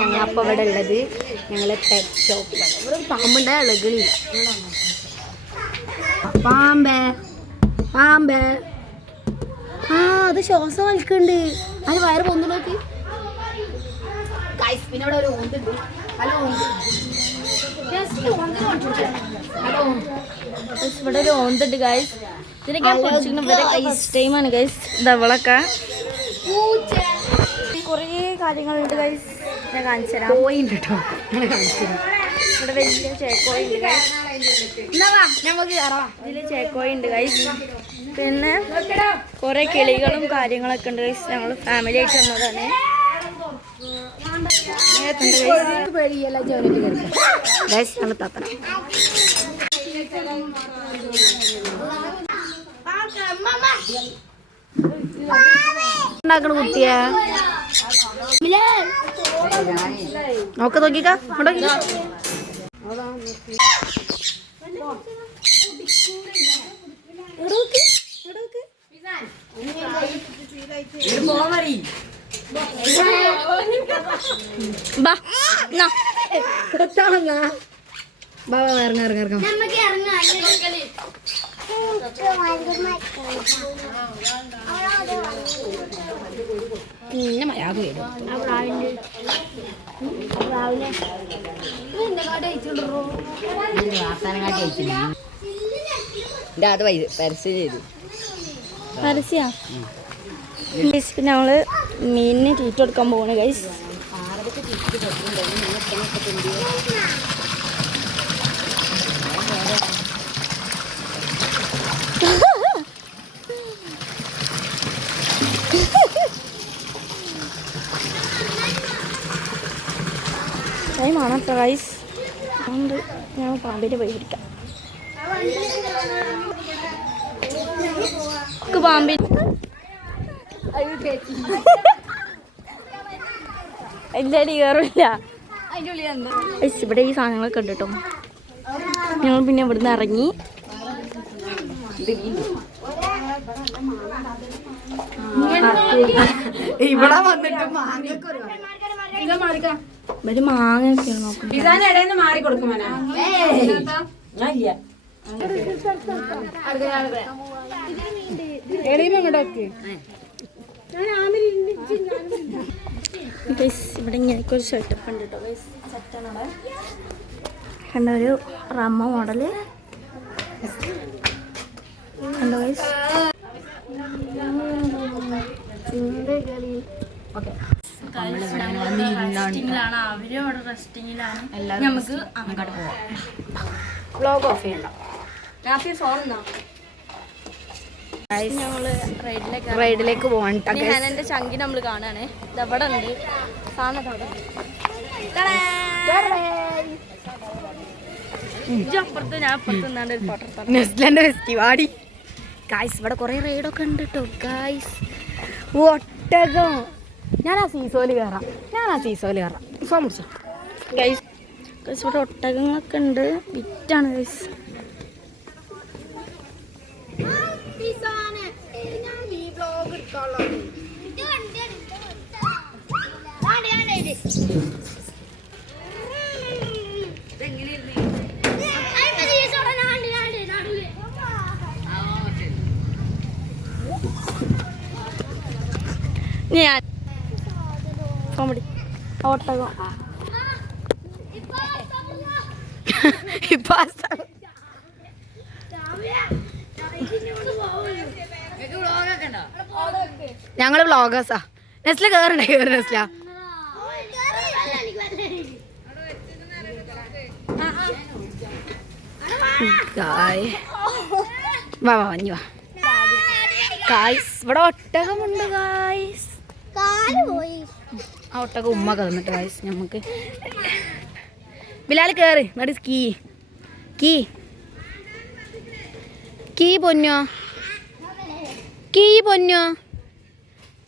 ഞങ്ങൾ അപ്പോൾ ഇവിടെ ഉള്ളത് ഞങ്ങൾ പെറ്റ് ഷോപ്പിലാണ്. ഇവിടെ പാമ്പുണ്ട ഇളകളില്ല. പാമ്പേ പാമ്പേ ആ അത് ശ്വാസം വലിക്കുന്നുണ്ട്. അത് വയറ് പൊന്നു നോക്കി. പിന്നെ ഇവിടെ ഒരു ഓന്തുണ്ട്. ഹലോ ഇവിടെ ഒരു ഓന്തുണ്ട് ഗൈസ്. ഇതിനൊക്കെ ഫസ്റ്റ് ടൈമാണ് ഗൈസ്. ഇതവളൊക്കെ കുറേ കാര്യങ്ങളുണ്ട് ഗൈസ്. ഞാൻ കാണിച്ചു തരാം. കോയിണ്ട് കേട്ടോ, ഞാൻ കാണിച്ചു തരാം. ഇവിടെ വലിയ ചേക്കോയുണ്ട് ഗൈസ്. നമുക്ക് കയറാം. ഇതിൽ ചേക്കോയുണ്ട് ഗൈസ്. പിന്നെ കുറേ കിളികളും കാര്യങ്ങളൊക്കെ ഉണ്ട് ഗൈസ്. ഞങ്ങൾ ഫാമിലി ആയിട്ട് വന്നതാണ്. ഗൈസ് ഞങ്ങൾ തത്തണം ഉണ്ടാക്കണ കുട്ടിയെ നോക്ക നോക്കിക്ക ഇറങ്ങാം. പിന്നെ മയാകെ വരും. അത് പരസ്യം ചെയ്തു. പരസ്യ ഞങ്ങള് മീനിന് തീറ്റ കൊടുക്കാൻ പോവാണ് ഗൈസ്. ടൈമാണ് പ്രൈസ്. അതുകൊണ്ട് ഞങ്ങൾ പാമ്പിൻ്റെ പോയി പിടിക്കാം. പാമ്പിൻ എല്ലാവരും കയറില്ല. ഇവിടെ ഈ സാധനങ്ങളൊക്കെ ഉണ്ട് കേട്ടോ. ഞങ്ങൾ പിന്നെ ഇവിടുന്ന് ഇറങ്ങി ഇവിടെ വന്നിട്ട് ഒരു മാങ്ങയൊക്കെയാണ് നോക്കുന്നത്. മാറി കൊടുക്കും. ഇവിടെ ഇങ്ങനെയൊക്കെ ഒരു സെറ്റപ്പ് ഉണ്ട് കേട്ടോ. സെറ്റാണ് അവിടെ കണ്ട ഒരു റമ്മ മോഡല് കണ്ടോ ഗൈസ്. റെസ്റ്റിങ്ങിലാണ് അവരും അവിടെ റെസ്റ്റിങ്ങിലാണ്. നമുക്ക് അങ്ങോട്ട് പോവാം. വ്ലോഗ് ഓഫ് ചെയ്യണ്ട. ഞങ്ങള് റൈഡിലേക്ക് പോവാൻ എന്റെ ചങ്കി നമ്മൾ കാണാണ്. ഇതവിടെ ഉണ്ട് സാധനം. അപ്പുറത്ത് ഞാൻ അപ്പുറത്ത് നിന്നാണ്ട് ഒരു ഫോട്ടോ നെസ്ലന്റെ ഫെസ്റ്റിവാടി ഗായ്സ്. ഇവിടെ കുറെ റൈഡൊക്കെ ഉണ്ട് കേട്ടോ ഗായ്സ്. ഒട്ടകം ഞാൻ ആ സീസോയിൽ കയറാം. Form മുറിച്ചോ guys. ഗൈസ് ഇവിടെ ഒട്ടകങ്ങളൊക്കെ ഉണ്ട്. വിറ്റാണ് ഗൈസ്. ഞാൻ കോമഡി ഒട്ടകം ഞങ്ങള് വ്ളോഗേഴ്സാ. നെസ്ല കേറണ്ടേ? നെസ്ല വാ വാ ഇനി വാ ഗായ്സ്. ഇവിടെ ഒട്ടകമുണ്ട് ഗായ്സ്. ആ ഒട്ടകം ഉമ്മ കന്നിട്ട് ഗായ്സ്. നമുക്ക് ബിലാൽ കേറ്. നടി കീ കീ കീ പൊന്നോ കീ പൊന്നോ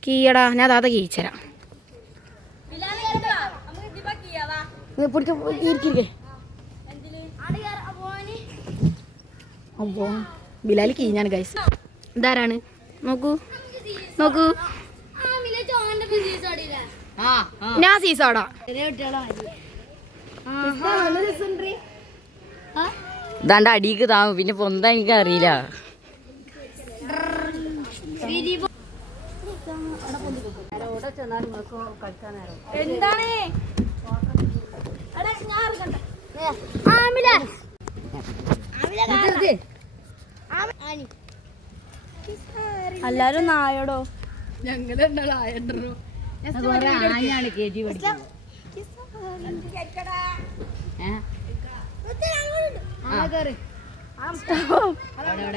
കീയടാ. ഞാൻ താത്ത കീച്ചരാം. അപ്പോ ബിലാൽ കീഞ്ഞാണ് ഗൈസ്. ഇതാരാണ് നോക്കൂ നോക്കൂ. ഞാൻ സീസോടാ. ഇതാണ്ട് അടിക്ക് താവും പിന്നെ പൊന്താ എനിക്ക് അറിയില്ല. എന്താണ് എല്ലാരും നായോടോ. ഞങ്ങൾ ആയാണ് KG പഠിക്കുന്നത്.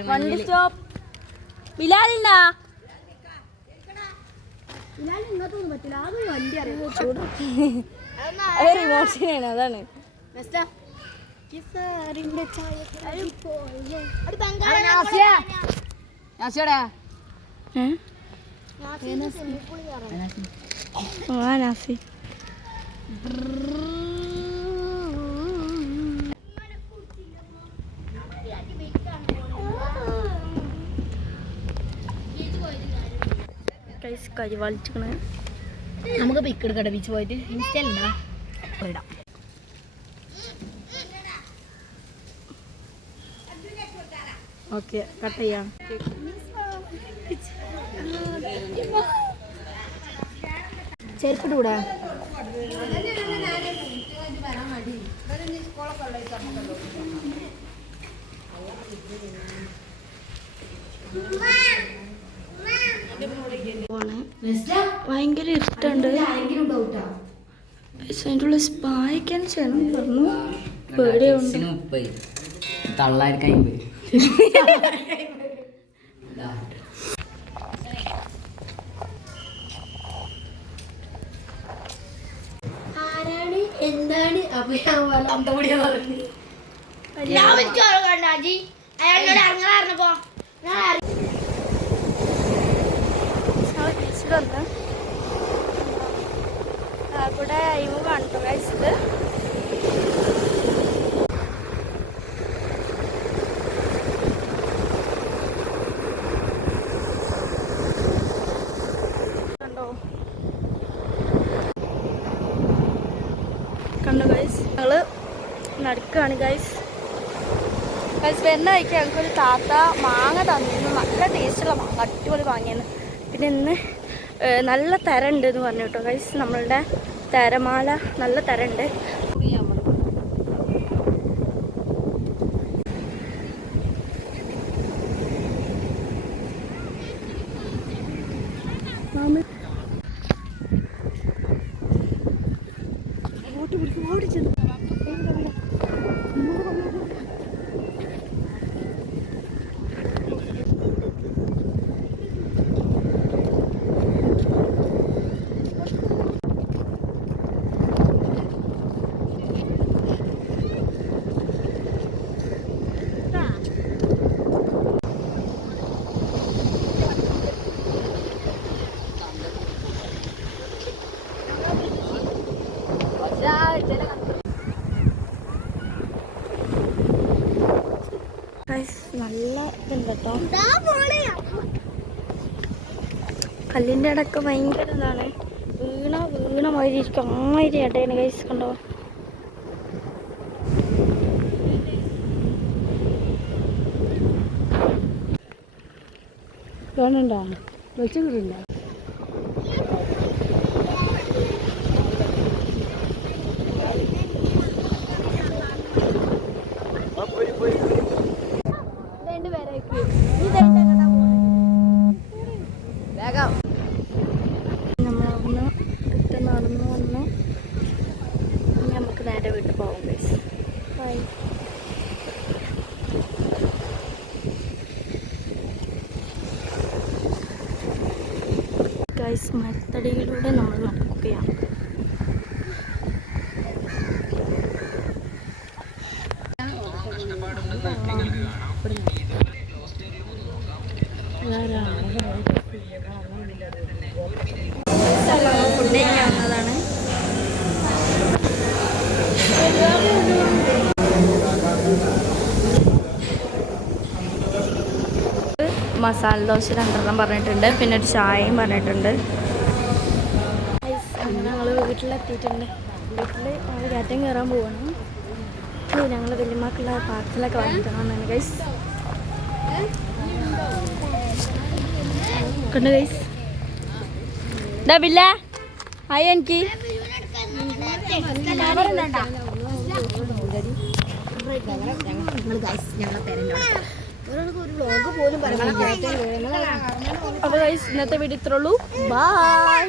വണ്ടി സ്റ്റോപ്പ്. ബിലാലിണ്ടാ? റിമോഷനാണ്, അതാണ്. നാസി കരി വലിച്ചിക്കണേ. നമുക്ക് പിക്ക് എടുക്കട്ടെ ബീച്ച് പോയിട്ട്. ഇൻസ്റ്റയിലുണ്ടോ? ഇടാം. ഓക്കെ, കട്ട് ചെയ്യാം. ചെരുപ്പിട്ടൂടെ? ഭയങ്കര ഇഷ്ടമുണ്ട്. അതിൻ്റെ ഉള്ളിൽ സ്പായിക്കാൻ ചെയ്യണം പറഞ്ഞു. പേടിയുണ്ട്. ആരാണ് എന്താണ് അന്തപൊടിയാ പറഞ്ഞത്? ഇവിടെ അയിമ കണ്ടു കഴിച്ചത്. കണ്ടോ കണ്ടോ ഗൈസ്, ഞങ്ങള് നടക്കാണ് ഗൈസ്. ഗൈസ് വരുന്ന കഴിക്കാൻ ഞങ്ങൾക്കൊരു താത്ത മാങ്ങ തന്നിരുന്നു. നല്ല ടേസ്റ്റുള്ള മാങ്ങ, അടിപൊളി മാങ്ങയാണ്. പിന്നെ ഇന്ന് നല്ല തരണ്ട് എന്ന് പറഞ്ഞു കേട്ടോ ഗൈസ്. നമ്മളുടെ തരമാല നല്ല തരണ്ട്. നല്ല ഇതുണ്ട് കേട്ടോ. കല്ലിൻ്റെ ഇടയ്ക്ക് ഭയങ്കര ഇതാണ്. വീണ മാതിരി ഇരിക്കും. അമ്മാതിരി ഇടയാണ് ഗൈസ്. കണ്ടോ? വേണുണ്ടോ? വെളിച്ചം കിട്ടുന്നുണ്ടോ? നമ്മളവിടുന്ന് നടന്നു വന്ന് നമുക്ക് നേരെ വീട്ടിൽ പോകാം ഗൈസ്. ബൈ. ഗൈസ്, മരത്തടിയിലൂടെ നമ്മൾ നടക്കുകയാണ്. ഫുഡ് കഴിക്കാവുന്നതാണ്. മസാല ദോശ 2 പറഞ്ഞിട്ടുണ്ട്. പിന്നെ ഒരു ചായയും പറഞ്ഞിട്ടുണ്ട്. അങ്ങനെ വീട്ടിലെത്തിയിട്ടുണ്ട്. വീട്ടിൽ കയറ്റം കയറാൻ പോവാണ്. ഞങ്ങൾ വലിയമാക്കുള്ള പാർസലൊക്കെ വാങ്ങിക്കണം ഗൈസ്. കണ്ടു ഗൈസ്. ഡാ ബില്ല ഹായ് എനിക്ക് അപ്പോൾ ഗൈസ് ഇന്നത്തെ വീഡിയോ ഇത്രേ ഉള്ളൂ. ബൈ.